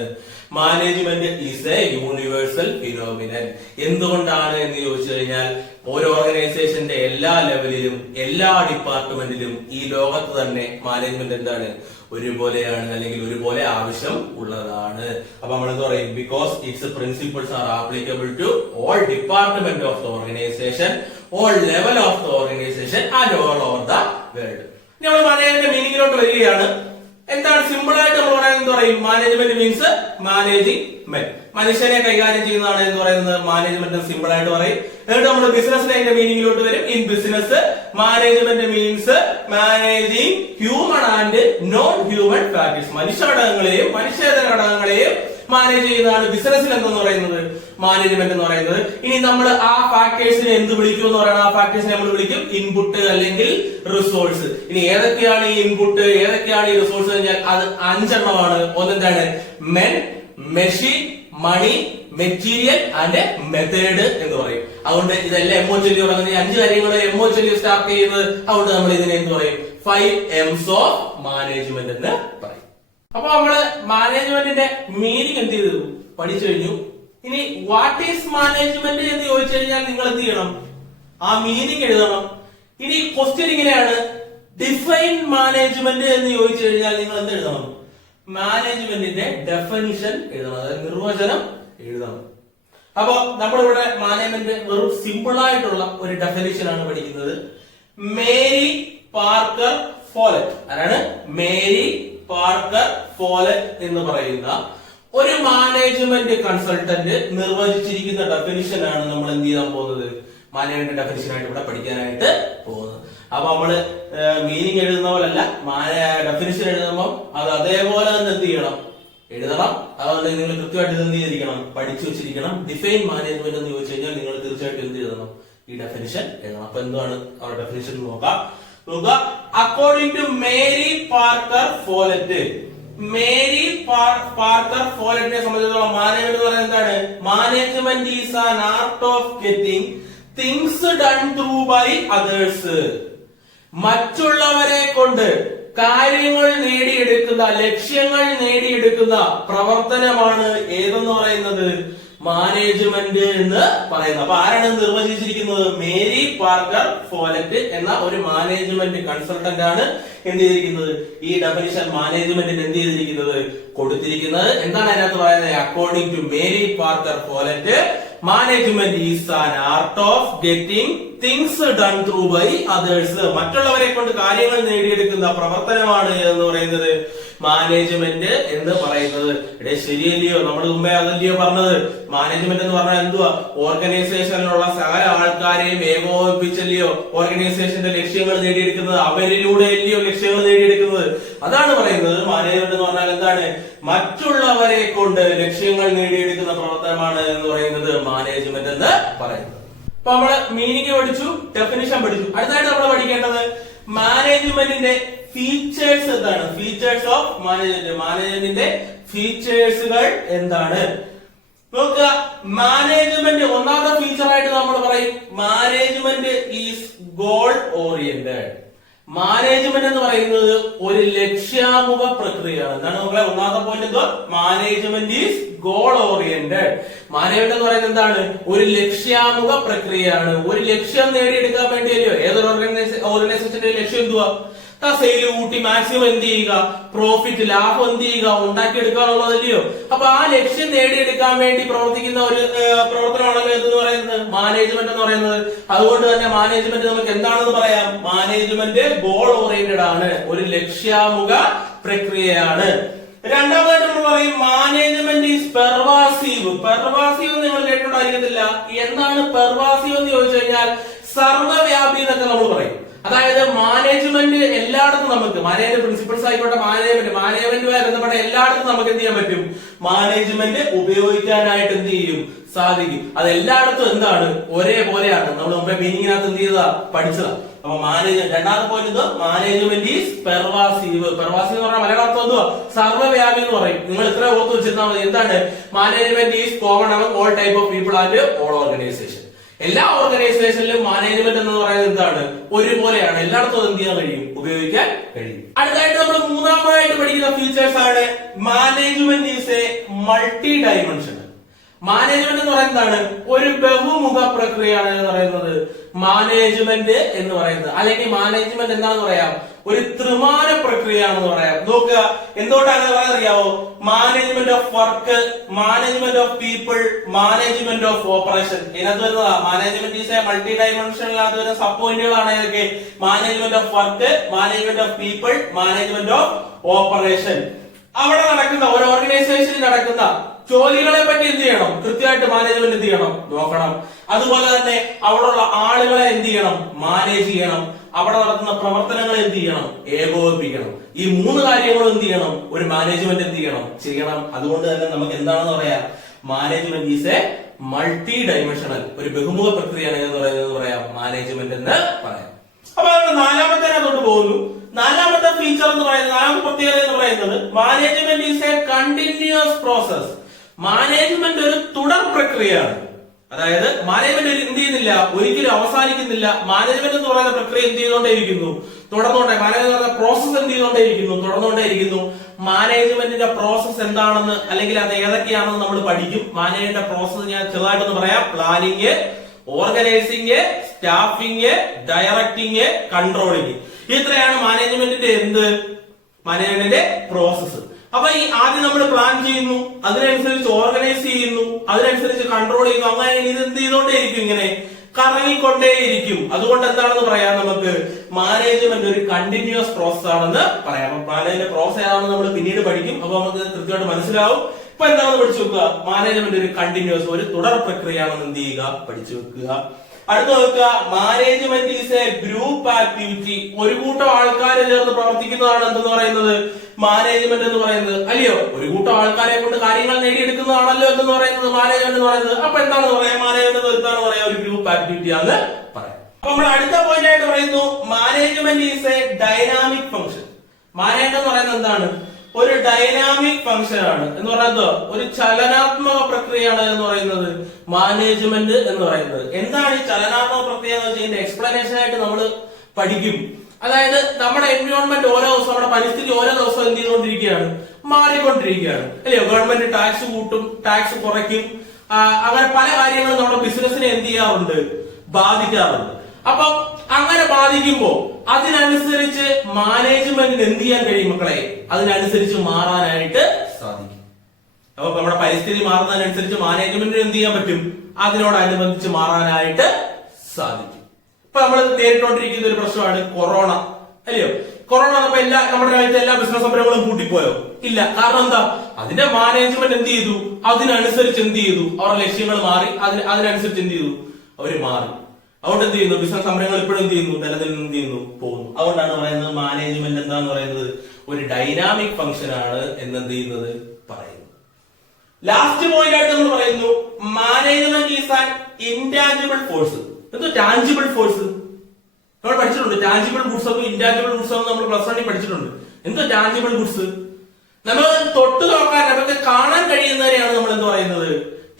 Management is A universal phenomenon. എന്തുകൊണ്ടാണ് എന്ന് ചോദിച്ചു കഴിഞ്ഞാൽ ഓരോ ഓർഗനൈസേഷന്റെ എല്ലാ ലെവലിലും എല്ലാ ഡിപ്പാർട്ട്മെന്റിലും ഈ ലോകത്ത് തന്നെ മാനേജ്മെന്റ് എന്താണ്? ഒരുപോലെയാണ്, അല്ലെങ്കിൽ ഒരുപോലെ ആവശ്യം ഉള്ളതാണ്. അപ്പൊ നമ്മൾ എന്ത് പറയും? Because it's principles are applicable to all department of the organisation, all level of the organisation and all over the world. നമ്മൾ മാനേജ്മെന്റ് മീനിങ്ങിലോട്ട് വരികയാണ്. എന്താണ് സിമ്പിൾ ആയിട്ട് നമ്മൾ പറയുന്നത്? എന്ത് പറയും? മാനേജ്മെന്റ് മീൻസ് മാനേജിംഗ് മെൻ, മനുഷ്യനെ കൈകാര്യം ചെയ്യുന്നതാണ് എന്ന് പറയുന്നത് മാനേജ്മെന്റ് സിമ്പിൾ ആയിട്ട് പറയും. എന്നിട്ട് നമ്മൾ ബിസിനസ്സിലെ അതിന്റെ മീനിങ്ങിലോട്ട് വരും. In business management means managing human and non human factors, മനുഷ്യ ഘടകങ്ങളെയും മനുഷ്യേതര ഘടകങ്ങളെയും മാനേജ് ചെയ്യുന്നതാണ് ബിസിനസ്സിൽ എന്തെന്ന് പറയുന്നത്? മാനേജ്മെന്റ് എന്ന് പറയുന്നത്. ഇനി നമ്മൾ ആ ഫാക്ടേഴ്സിനെ എന്ത് വിളിക്കും എന്ന് പറയുന്നത്? ആ ഫാക്ടേഴ്സിനെ നമ്മൾ വിളിക്കും ഇൻപുട്ട് അല്ലെങ്കിൽ റിസോഴ്സ്. ഇനി ഏതൊക്കെയാണ് ഈ ഇൻപുട്ട്, ഏതൊക്കെയാണ് ഈ റിസോഴ്സ് കഴിഞ്ഞാൽ അത് 5 എണ്ണമാണ്. ഒന്നെന്താണ്? Men, machine, money, material and method എന്ന് പറയും. അതുകൊണ്ട് ഇതെല്ലാം എംഒ ചൊല്ലി തുടങ്ങുന്ന 5 കാര്യങ്ങൾ എംഒ ചൊല്ലി സ്റ്റാർട്ട് ചെയ്യുന്നത്. അതുകൊണ്ട് നമ്മൾ ഇതിനെ എന്ത് പറയും? 5 M's of മാനേജ്മെന്റ് എന്ന് പറയും. അപ്പൊ നമ്മള് മാനേജ്മെന്റിന്റെ മീനിങ് എന്ത് ചെയ്തു? പഠിച്ചു കഴിഞ്ഞു. ഇനി വാട്ട് ഈസ് മാനേജ്മെന്റ് എന്ന് ചോദിച്ചു കഴിഞ്ഞാൽ നിങ്ങൾ എന്ത് ചെയ്യണം? ആ മീനിങ് എഴുതണം. ഇനി ക്വസ്റ്റ്യൻ ഇങ്ങനെയാണ്, ഡിഫൈൻ മാനേജ്മെന്റ് എന്ന് ചോദിച്ചു കഴിഞ്ഞാൽ നിങ്ങൾ എന്ത് എഴുതണം? മാനേജ്മെന്റിന്റെ ഡെഫിനിഷൻ എഴുതണം, അതായത് നിർവചനം എഴുതണം. അപ്പൊ നമ്മളിവിടെ മാനേജ്മെന്റ് വെറും സിമ്പിൾ ആയിട്ടുള്ള ഒരു ഡെഫിനിഷൻ ആണ് പഠിക്കുന്നത്. മേരി പാർക്കർ ഫോലറ്റ്, ആരാണ്? മേരി പാർക്കർ ഫോലറ്റ് എന്ന് പറയുന്ന ഒരു മാനേജ്മെന്റ് കൺസൾട്ടന്റ് നിർവചിച്ചിരിക്കുന്ന ഡെഫിനിഷൻ ആണ് നമ്മൾ എന്ത് ചെയ്യാൻ പോകുന്നത്? മാനേജ്മെന്റ് ഡെഫിനിഷൻ ആയിട്ട് ഇവിടെ പഠിക്കാനായിട്ട് പോകുന്നത്. അപ്പൊ നമ്മള് മീനിങ് എഴുതുന്ന പോലല്ല, ഡെഫിനിഷൻ എഴുതുമ്പോൾ അത് അതേപോലെ തന്നെ എന്ത് ചെയ്യണം? എഴുതണം. അതുകൊണ്ട് നിങ്ങൾ കൃത്യമായിട്ട് ഇത് എന്ത് ചെയ്തിരിക്കണം? പഠിച്ചു വെച്ചിരിക്കണം. ഡിഫൈൻ മാനേജ്മെന്റ് എന്ന് ചോദിച്ചു കഴിഞ്ഞാൽ നിങ്ങൾ തീർച്ചയായിട്ടും എന്ത് എഴുതണം? ഈ ഡെഫിനിഷൻ എഴുതണം. അപ്പൊ എന്താണ് അവരുടെ ഡെഫിനിഷൻ നോക്കാം. According to Mary Parker Follett, Mary Parker ഫോലറ്റിനെ സംബന്ധിച്ചിടത്തോളം മാനേജ്മെന്റ് എന്ന് പറയുന്നത് എന്താണ്? Management is an art of getting things done through by others. മറ്റുള്ളവരെ കൊണ്ട് കാര്യങ്ങൾ നേടിയെടുക്കുന്ന, ലക്ഷ്യങ്ങൾ നേടിയെടുക്കുന്ന പ്രവർത്തനമാണ് ഏതെന്ന് പറയുന്നത്? മാനേജ്മെന്റ് എന്ന് പറയുന്നത്. അപ്പൊ ആരാണ് നിർവചിച്ചിരിക്കുന്നത്? മേരി പാർക്കർ ഫോലറ്റ് എന്ന ഒരു മാനേജ്മെന്റ് കൺസൾട്ടന്റ് ആണ് എന്ത് ചെയ്തിരിക്കുന്നത്? ഈ ഡെഫിനിഷൻ മാനേജ്മെന്റിന് എന്ത് ചെയ്തിരിക്കുന്നത്? കൊടുത്തിരിക്കുന്നത്. എന്താണ് അതിനകത്ത് പറയുന്നത്? According to Mary Parker Follett, management is an art of getting things done through by others. മറ്റുള്ളവരെ കൊണ്ട് കാര്യങ്ങൾ നേടിയെടുക്കുന്ന പ്രവർത്തനമാണ് എന്ന് പറയുന്നത് മാനേജ്മെന്റ് എന്ന് പറയുന്നത്. ഇവിടെ ശരിയല്ലയോ? നമ്മൾ മുമ്പേ അതല്ലയോ പറഞ്ഞത്? മാനേജ്മെന്റ് എന്ന് പറഞ്ഞാൽ എന്തുവാ? ഓർഗനൈസേഷനിലുള്ള സകല ആൾക്കാരെയും ഏകോപിപ്പിച്ചല്ലയോ ഓർഗനൈസേഷന്റെ ലക്ഷ്യങ്ങൾ നേടിയെടുക്കുന്നത്? അവരിലൂടെ അല്ലയോ ലക്ഷ്യങ്ങൾ നേടിയെടുക്കുന്നത്? അതാണ് പറയുന്നത് മാനേജ്മെന്റ് എന്ന് പറഞ്ഞാൽ എന്താണ്? മറ്റുള്ളവരെ കൊണ്ട് ലക്ഷ്യങ്ങൾ നേടിയെടുക്കുന്ന പ്രവർത്തനമാണ് എന്ന് പറയുന്നത് മാനേജ്മെന്റ് എന്ന് പറയുന്നത്. അപ്പൊ നമ്മള് മീനിങ് പഠിച്ചു, ഡെഫിനിഷൻ പഠിച്ചു. അടുത്തായിട്ട് നമ്മൾ പഠിക്കേണ്ടത് മാനേജ്മെന്റിന്റെ ഫീച്ചേഴ്സ് എന്താണ്? Features of management. മാനേജ്മെന്റിന്റെ ഫീച്ചേഴ്സുകൾ എന്താണ്? നോക്കുക, മാനേജ്മെന്റ് ഒന്നാമത്തെ ഫീച്ചർ ആയിട്ട് നമ്മൾ പറയും management is goal oriented. Management എന്ന് പറയുന്നത് ഒരു ലക്ഷ്യാമുഖ പ്രക്രിയയാണ്. എന്താണ് നോക്കുക, ഒന്നാമത്തെ പോയിന്റ് എന്തോ? Management is goal oriented. Management എന്ന് പറയുന്നത് എന്താണ്? ഒരു ലക്ഷ്യാമുഖ പ്രക്രിയയാണ്. ഒരു ലക്ഷ്യം നേടിയെടുക്കാൻ വേണ്ടിയല്ലോ ഏതൊരു ഓർഗനൈസേഷന്റെ ലക്ഷ്യം എന്തുവാ? സെയിൽ കൂട്ടി മാക്സിമം എന്ത് ചെയ്യുക? പ്രോഫിറ്റ്, ലാഭം എന്ത് ചെയ്യുക? ഉണ്ടാക്കിയെടുക്കുക എന്നുള്ളതല്ലയോ? അപ്പൊ ആ ലക്ഷ്യം നേടിയെടുക്കാൻ വേണ്ടി പ്രവർത്തിക്കുന്ന ഒരു പ്രവർത്തനമാണല്ലോ എന്ന് പറയുന്നത് മാനേജ്മെന്റ് എന്ന് പറയുന്നത്. അതുകൊണ്ട് തന്നെ മാനേജ്മെന്റ് നമുക്ക് എന്താണെന്ന് പറയാം? മാനേജ്മെന്റ് ഗോൾ ഓറിയന്റഡ് ആണ്, ഒരു ലക്ഷ്യാമുഖ പ്രക്രിയയാണ്. രണ്ടാമതായിട്ട് നമ്മൾ പറയും മാനേജ്മെന്റ് ഈസ് പെർവാസീവ്. പെർവാസീവ് എന്ന് നിങ്ങൾ കേട്ടിട്ടുണ്ടായിരിക്കത്തില്ല. എന്താണ് പെർവാസീവ് എന്ന് ചോദിച്ചു കഴിഞ്ഞാൽ സർവ്വവ്യാപി എന്നൊക്കെ നമ്മൾ പറയും. അതായത് മാനേജ്മെന്റ് എല്ലായിടത്തും നമുക്ക് മാനേജ്മെന്റ് പ്രിൻസിപ്പൾസ് ആയിക്കോട്ടെ, മാനേജ്മെന്റുമായി ബന്ധപ്പെട്ട എല്ലായിടത്തും നമുക്ക് എന്ത് ചെയ്യാൻ പറ്റും? മാനേജ്മെന്റ് ഉപയോഗിക്കാനായിട്ട് എന്ത് ചെയ്യും? സാധിക്കും. അത് എല്ലായിടത്തും എന്താണ്? ഒരേപോലെയാണ്. നമ്മൾ മുമ്പേ മീനിങ്ങിനകത്ത് എന്ത് ചെയ്താ? പഠിച്ചതാ. അപ്പൊ രണ്ടാമത്തെ point management is pervasive. Pervasive എന്ന് പറഞ്ഞാൽ മലയാളത്തിൽ എന്തുവാ? സർവ്വവ്യാപി എന്ന് പറയും. നിങ്ങൾ ഇത്ര ഓർത്ത് വെച്ചിരുന്നാൽ മതി. എന്താണ്? Management is common among all type of people and all organisation. എല്ലാ ഓർഗനൈസേഷനിലും മാനേജ്മെന്റ് എന്ന് പറയുന്നത് എന്താണ്? ഒരുപോലെയാണ്. എല്ലായിടത്തും എന്ത് ചെയ്യാൻ കഴിയും? ഉപയോഗിക്കാൻ കഴിയും. അടുത്തായിട്ട് നമ്മൾ മൂന്നാമതായിട്ട് പഠിക്കുന്ന ഫീച്ചേഴ്സ് ആണ് management is a multi dimensional. Management എന്ന് പറയുന്നതാണ് ഒരു ബഹുമുഖ പ്രക്രിയയാണ് എന്ന് പറയുന്നത് മാനേജ്മെന്റ് എന്ന് പറയുന്നത്. അല്ലെങ്കിൽ മാനേജ്മെന്റ് എന്താന്ന് പറയാം? ഒരു ത്രിമാന പ്രക്രിയയാണെന്ന് പറയാം. നോക്കുക, എന്തുകൊണ്ടാണ് പറയാൻ അറിയാവോ? Management of work, management of people, management of operation. ഇതിനകത്ത് വരുന്നതാ മാനേജ്മെന്റ് ഈസ് എ മൾട്ടി ഡയമെൻഷനിനകത്ത് വരുന്ന സബ് പോയിന്റുകളാണ് ഏതൊക്കെ? Management of work, management of people, management of operation. അവിടെ നടക്കുന്ന ഒരു ഓർഗനൈസേഷനിൽ നടക്കുന്ന ജോലികളെ പറ്റി എന്ത് ചെയ്യണം? കൃത്യമായിട്ട് മാനേജ്മെന്റ് എന്ത് ചെയ്യണം? നോക്കണം. അതുപോലെ തന്നെ അവിടെയുള്ള ആളുകളെ എന്ത് ചെയ്യണം? മാനേജ് ചെയ്യണം. അവിടെ നടത്തുന്ന പ്രവർത്തനങ്ങളെ എന്ത് ചെയ്യണം? ഏകോപിപ്പിക്കണം. ഈ മൂന്ന് കാര്യങ്ങളും എന്ത് ചെയ്യണം? ഒരു മാനേജ്മെന്റ് എന്ത് ചെയ്യണം. അതുകൊണ്ട് തന്നെ നമുക്ക് എന്താണെന്ന് പറയാം? Management is a multi dimensional, ഒരു ബഹുമുഖ പ്രക്രിയയാണ് എന്ന് പറയാം മാനേജ്മെന്റ് എന്ന് പറയാം. അപ്പൊ നമ്മൾ നാലാമത്തേനകത്തോട്ട് പോകുന്നു. നാലാമത്തെ ഫീച്ചർ എന്ന് പറയുന്നത്, നാലാമത്തെ പ്രത്യേകത എന്ന് പറയുന്നത് management is A continuous process. Management ഒരു തുടർ പ്രക്രിയയാണ്. അതായത് മാനേജ്മെന്റ് എന്ത് ചെയ്യുന്നില്ല? ഒരിക്കലും അവസാനിക്കുന്നില്ല. മാനേജ്മെന്റ് എന്ന് പറയുന്ന പ്രക്രിയ എന്ത് ചെയ്തുകൊണ്ടേയിരിക്കുന്നു? മാനേജ്മെന്റ് പ്രോസസ് എന്ത് ചെയ്തുകൊണ്ടേയിരിക്കുന്നു? തുടർന്നുകൊണ്ടേയിരിക്കുന്നു. മാനേജ്മെന്റിന്റെ പ്രോസസ് എന്താണെന്ന്, അല്ലെങ്കിൽ അത് ഏതൊക്കെയാണെന്ന് നമ്മൾ പഠിക്കും. മാനേജ്മെന്റിന്റെ പ്രോസസ് ഞാൻ ചെറുതായിട്ടൊന്ന് പറയാം. Planning, organising, staffing, directing, controlling. ഇത്രയാണ് മാനേജ്മെന്റിന്റെ പ്രോസസ്. അപ്പൊ ഈ ആദ്യം നമ്മൾ പ്ലാൻ ചെയ്യുന്നു, അതിനനുസരിച്ച് ഓർഗനൈസ് ചെയ്യുന്നു, അതിനനുസരിച്ച് കൺട്രോൾ ചെയ്യുന്നു. അങ്ങനെ ഇത് എന്ത് ചെയ്തോണ്ടേയിരിക്കും? ഇങ്ങനെ കറങ്ങിക്കൊണ്ടേയിരിക്കും. അതുകൊണ്ട് എന്താണെന്ന് പറയാം? നമുക്ക് മാനേജ്മെന്റ് ഒരു കണ്ടിന്യൂസ് പ്രോസസ് ആണെന്ന് പറയാം. മാനേജ്മെന്റ് പ്രോസസ് ഏതാണെന്ന് നമ്മൾ പിന്നീട് പഠിക്കും. അപ്പൊ നമുക്ക് കൃത്യമായിട്ട് മനസ്സിലാവും. ഇപ്പൊ എന്താണെന്ന് പഠിച്ചു വെക്കുക? മാനേജ്മെന്റ് ഒരു കണ്ടിന്യൂസ്, ഒരു തുടർ പ്രക്രിയയാണെന്ന് എന്ത് ചെയ്യുക? പഠിച്ചു വെക്കുക. അടുത്ത നോക്കുക, management is A group activity. ഒരു കൂട്ടം ആൾക്കാർ ചേർന്ന് പ്രവർത്തിക്കുന്നതാണ് എന്തെന്ന് പറയുന്നത്? മാനേജ്മെന്റ് എന്ന് പറയുന്നത്, അല്ലയോ? ഒരു കൂട്ടം ആൾക്കാരെ കൊണ്ട് കാര്യങ്ങൾ നേടിയെടുക്കുന്നതാണല്ലോ എന്തെന്ന് പറയുന്നത് മാനേജ്മെന്റ് എന്ന് പറയുന്നത്. അപ്പൊ എന്താണെന്ന് പറയാം? മാനേജ്മെന്റ് എന്താണെന്ന് പറയാം? ഒരു ഗ്രൂപ്പ് ആക്ടിവിറ്റി ആണെന്ന് പറയാം. അപ്പൊ നമ്മൾ അടുത്ത പോയിന്റ് ആയിട്ട് പറയുന്നു management is A dynamic function. Management എന്ന് പറയുന്നത് എന്താണ്? ഒരു ഡൈനാമിക് ഫംഗ്ഷൻ ആണ്. എന്ന് പറയുന്നത് ഒരു ചലനാത്മക പ്രക്രിയയാണ് എന്ന് പറയുന്നത് മാനേജ്മെന്റ് എന്ന് പറയുന്നത്. എന്താണ് ഈ ചലനാത്മക പ്രക്രിയ എന്ന് വെച്ചാൽ ഇതിന്റെ എക്സ്പ്ലനേഷൻ ആയിട്ട് നമ്മൾ പഠിക്കും. അതായത് നമ്മുടെ എൻവയോൺമെന്റ് ഓരോ ദിവസവും, നമ്മുടെ പരിസ്ഥിതി ഓരോ ദിവസവും എന്ത് ചെയ്തുകൊണ്ടിരിക്കുകയാണ്? മാറിക്കൊണ്ടിരിക്കുകയാണ്, അല്ലയോ? ഗവൺമെന്റ് ടാക്സ് കൂട്ടും, ടാക്സ് കുറയ്ക്കും. അങ്ങനെ പല കാര്യങ്ങളും നമ്മുടെ ബിസിനസിനെ എന്ത് ചെയ്യാറുണ്ട്, ബാധിക്കാറുണ്ട്. അപ്പൊ അങ്ങനെ ബാധിക്കുമ്പോ അതിനനുസരിച്ച് മാനേജ്മെന്റിന് എന്ത് ചെയ്യാൻ കഴിയും മക്കളെ, അതിനനുസരിച്ച് മാറാനായിട്ട് സാധിക്കും. അപ്പൊ നമ്മുടെ പരിസ്ഥിതി മാറുന്നതിനനുസരിച്ച് മാനേജ്മെന്റിന് എന്ത് ചെയ്യാൻ പറ്റും, അതിനോടനുബന്ധിച്ച് മാറാനായിട്ട് സാധിക്കും. ഇപ്പൊ നമ്മൾ നേരിട്ടുകൊണ്ടിരിക്കുന്ന ഒരു പ്രശ്നമാണ് കൊറോണ, അല്ലയോ? കൊറോണ വന്നപ്പോ നമ്മുടെ രാജ്യത്തെ എല്ലാ ബിസിനസ് സംരംഭങ്ങളും പൂട്ടിപ്പോയോ? ഇല്ല. കാരണം എന്താ, അതിന്റെ മാനേജ്മെന്റ് എന്ത് ചെയ്തു, അതിനനുസരിച്ച് എന്ത് ചെയ്തു, അവരുടെ ലക്ഷ്യങ്ങൾ മാറി, അതിനനുസരിച്ച് എന്ത് ചെയ്തു, അവര് മാറി. അതുകൊണ്ട് എന്ത് ചെയ്യുന്നു, ബിസിനസ് സംരംഭങ്ങൾ ഇപ്പോഴും എന്ത് ചെയ്യുന്നു, നിലനിൽ എന്ത് ചെയ്യുന്നു, പോകുന്നു. അതുകൊണ്ടാണ് പറയുന്നത് മാനേജ്മെന്റ് എന്താന്ന് പറയുന്നത് ഒരു ഡൈനാമിക് ഫംഗ്ഷൻ ആണ് എന്നെന്ത് ചെയ്യുന്നത് പറയുന്നു. ലാസ്റ്റ് പോയിന്റ് ആയിട്ട് നമ്മൾ പറയുന്നു management is an intangible force. എന്തോ ടാഞ്ചിബിൾ ഫോഴ്സ് നമ്മൾ പഠിച്ചിട്ടുണ്ട്. ടാഞ്ചിബിൾ ഗുഡ്സ് ഒക്കെ ഇൻടാഞ്ചിബിൾ ഗുഡ്സ് ഒക്കെ നമ്മൾ പ്ലസ് വണ്ണിൽ പഠിച്ചിട്ടുണ്ട്. എന്തോ ടാഞ്ചിബിൾ ഗുഡ്സ്, നമ്മൾ തൊട്ട് നോക്കാൻ നമുക്ക് കാണാൻ കഴിയുന്നതിനെയാണ് നമ്മൾ എന്ത് പറയുന്നത്,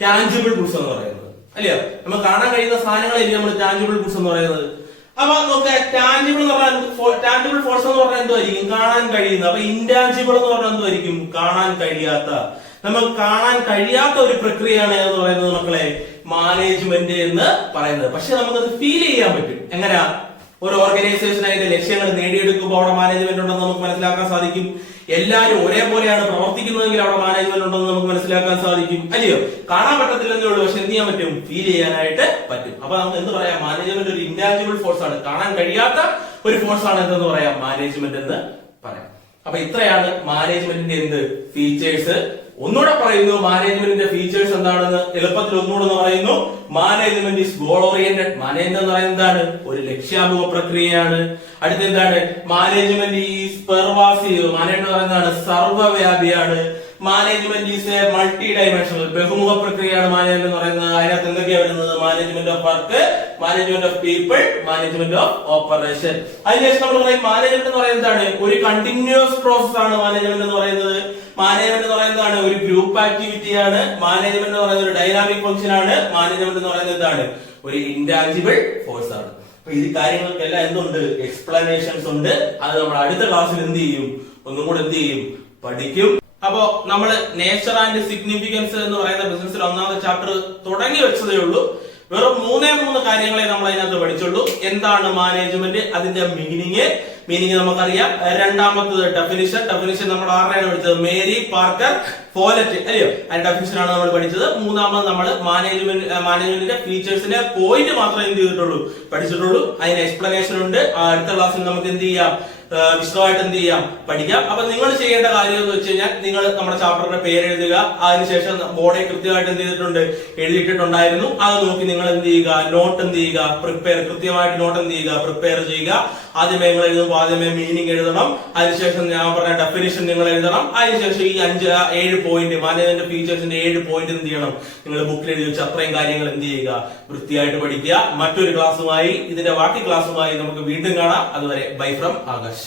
ടാഞ്ചിബിൾ ഗുഡ്സ് എന്ന് പറയുന്നത്, അല്ലയോ? നമുക്ക് കാണാൻ കഴിയുന്ന സാധനങ്ങളല്ലേ നമ്മൾ ടാഞ്ചിബിൾ ഗുഡ്സ് എന്ന് പറയുന്നത്. അപ്പൊ നോക്കുക, ടാഞ്ചിബിൾ എന്ന് പറഞ്ഞാൽ ടാഞ്ചിബിൾ ഫോഴ്സ് എന്ന് പറഞ്ഞാൽ എന്തുമായിരിക്കും, കാണാൻ കഴിയുന്ന. അപ്പൊ ഇൻടാഞ്ചിബിൾ എന്ന് പറഞ്ഞാൽ എന്തുമായിരിക്കും, കാണാൻ കഴിയാത്ത. നമുക്ക് കാണാൻ കഴിയാത്ത ഒരു പ്രക്രിയയാണ് എന്ന് പറയുന്നത് മക്കളെ മാനേജ്മെന്റ് എന്ന് പറയുന്നത്. പക്ഷെ നമുക്കത് ഫീൽ ചെയ്യാൻ പറ്റും. എങ്ങനെയാ, ഒരു ഓർഗനൈസേഷൻ അതിന്റെ ലക്ഷ്യങ്ങൾ നേടിയെടുക്കുമ്പോൾ അവിടെ മാനേജ്മെന്റ് ഉണ്ടെന്ന് നമുക്ക് മനസ്സിലാക്കാൻ സാധിക്കും. എല്ലാവരും ഒരേപോലെയാണ് പ്രവർത്തിക്കുന്നതെങ്കിൽ അവിടെ മാനേജ്മെന്റ് ഉണ്ടെന്ന് നമുക്ക് മനസ്സിലാക്കാൻ സാധിക്കും, അല്ലയോ? കാണാൻ പറ്റത്തില്ലെന്നേ ഉള്ളൂ, പക്ഷെ എന്ത് ചെയ്യാൻ പറ്റും, ഫീൽ ചെയ്യാനായിട്ട് പറ്റും. അപ്പൊ നമുക്ക് എന്ത് പറയാം, മാനേജ്മെന്റ് ഒരു ഇൻടാഞ്ചിബിൾ ഫോഴ്സ് ആണ്, കാണാൻ കഴിയാത്ത ഒരു ഫോഴ്സ് ആണ് എന്തെന്ന് പറയാം, മാനേജ്മെന്റ് എന്ന് പറയാം. അപ്പൊ ഇത്രയാണ് മാനേജ്മെന്റിന്റെ എന്ത് ഫീച്ചേഴ്സ്. ഒന്നുകൂടെ പറയുന്നു, മാനേജ്മെന്റിന്റെ ഫീച്ചേഴ്സ് എന്താണെന്ന് എളുപ്പത്തിൽ ഒന്നുകൂടെ പറയുന്നു. Management is goal oriented. Management എന്ന് പറയുന്നത് എന്താണ്, ഒരു ലക്ഷ്യാഭിമുഖ പ്രക്രിയയാണ്. അടുത്ത എന്താണ്, മാനേജ്മെന്റ് ഈസ് പെർവാസീവ്. മാനേജ്മെന്റ് പറയുന്നതാണ് സർവ്വവ്യാപിയാണ്. Management is a multi dimensional, ബഹുമുഖ പ്രക്രിയയാണ് മാനേജ്മെന്റ് എന്ന് പറയുന്നത്. അതിനകത്ത് എന്തൊക്കെയാണ് വരുന്നത്, management of work, management of people, management of operation. അതിനുശേഷം നമ്മൾ പറയും മാനേജ്മെന്റ് എന്ന് പറയുന്നത് എന്താണ്, ഒരു കണ്ടിന്യൂസ് പ്രോസസ് ആണ് മാനേജ്മെന്റ് എന്ന് പറയുന്നത്. മാനേജ്മെന്റ് എന്ന് പറയുന്നതാണ് ഒരു ഗ്രൂപ്പ് ആക്ടിവിറ്റി ആണ്. മാനേജ്മെന്റ് എന്ന് പറയുന്നത് ഒരു ഡൈനാമിക് ഫംഗ്ഷൻ ആണ്. മാനേജ്മെന്റ് എന്ന് പറയുന്നത് എന്താണ്, ഒരു ഇൻടാഞ്ചിബിൾ ഫോഴ്സ് ആണ്. അപ്പൊ ഈ കാര്യങ്ങൾക്കെല്ലാം എന്തുണ്ട്, എക്സ്പ്ലനേഷൻസ് ഉണ്ട്. അത് നമ്മൾ അടുത്ത ക്ലാസ്സിൽ എന്ത് ചെയ്യും, ഒന്നും കൂടെ എന്ത് ചെയ്യും, പഠിക്കും. അപ്പോ നമ്മള് നേച്ചർ ആൻഡ് സിഗ്നിഫിക്കൻസ് എന്ന് പറയുന്ന ബിസിനസ്സിൽ ഒന്നാമത്തെ ചാപ്റ്റർ തുടങ്ങി വെച്ചതേ ഉള്ളൂ. വെറും മൂന്ന് കാര്യങ്ങളെ നമ്മൾ അതിനകത്ത് പഠിച്ചുള്ളൂ. എന്താണ് മാനേജ്മെന്റ്, അതിന്റെ മീനിങ് നമുക്കറിയാം. രണ്ടാമത്തത് ഡെഫിനിഷൻ നമ്മൾ ആരുടെയാണ് പഠിച്ചത്, മേരി പാർക്കർ ഫോലറ്റ്, അല്ലയോ? അതിന്റെ ഡെഫിനിഷൻ ആണ് നമ്മൾ പഠിച്ചത്. മൂന്നാമത് നമ്മൾ മാനേജ്മെന്റിന്റെ ഫീച്ചേഴ്സിന്റെ പോയിന്റ് മാത്രമേ എന്ത് ചെയ്തിട്ടുള്ളൂ, പഠിച്ചിട്ടുള്ളൂ. അതിന് എക്സ്പ്ലനേഷൻ ഉണ്ട്. അടുത്ത ക്ലാസ്സിൽ നമുക്ക് എന്ത് ചെയ്യാം, വിശദമായിട്ട് എന്ത് ചെയ്യാം, പഠിക്കാം. അപ്പൊ നിങ്ങൾ ചെയ്യേണ്ട കാര്യം എന്ന് വെച്ച് കഴിഞ്ഞാൽ നിങ്ങൾ നമ്മുടെ ചാപ്റ്ററിന്റെ പേര് എഴുതുക. അതിനുശേഷം ബോർഡിൽ കൃത്യമായിട്ട് എന്ത് ചെയ്തിട്ടുണ്ട്, എഴുതിയിട്ടുണ്ടായിരുന്നു. അത് നോക്കി നിങ്ങൾ എന്ത് ചെയ്യുക, നോട്ട് എന്ത് ചെയ്യുക, കൃത്യമായിട്ട് നോട്ട് എന്ത് ചെയ്യുക, പ്രിപ്പയർ ചെയ്യുക. ആദ്യമേ നിങ്ങൾ എഴുതുമ്പോൾ ആദ്യമേ മീനിങ് എഴുതണം. അതിനുശേഷം ഞാൻ പറഞ്ഞ ഡെഫിനിഷൻ നിങ്ങൾ എഴുതണം. അതിനുശേഷം ഈ 5-7 പോയിന്റ് മാനേജ്മെന്റ് ഫീച്ചേഴ്സിന്റെ 7 പോയിന്റ് എന്ത് ചെയ്യണം, നിങ്ങൾ ബുക്കിൽ എഴുതി വെച്ച് അത്രയും കാര്യങ്ങൾ എന്ത് ചെയ്യുക, വൃത്തിയായിട്ട് പഠിക്കുക. മറ്റൊരു ക്ലാസ്സുമായി, ഇതിന്റെ ബാക്കി ക്ലാസ്സുമായി നമുക്ക് വീണ്ടും കാണാം. അതുവരെ ബൈ ഫ്രം ആകാശ്.